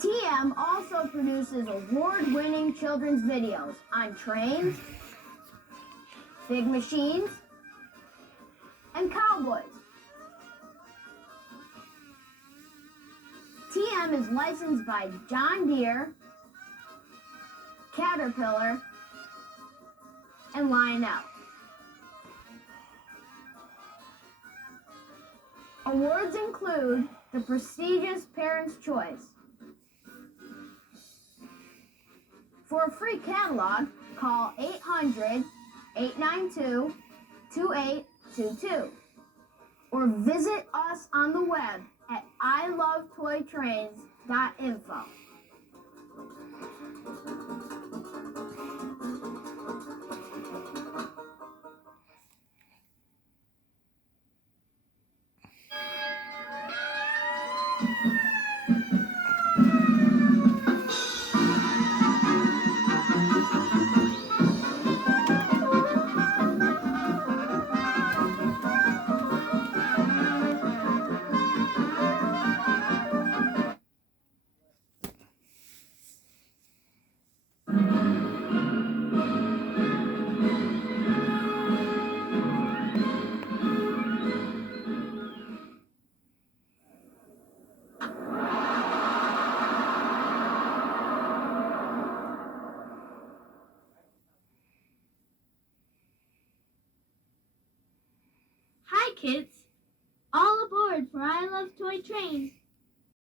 TM also produces award-winning children's videos on trains, big machines, and cowboys. TM is licensed by John Deere, Caterpillar, and Lionel. Awards include the prestigious Parents' Choice. For a free catalog, call 800-892-2822 or visit us on the web at ilovetoytrains.info. Hi kids! All aboard for I Love Toy Trains.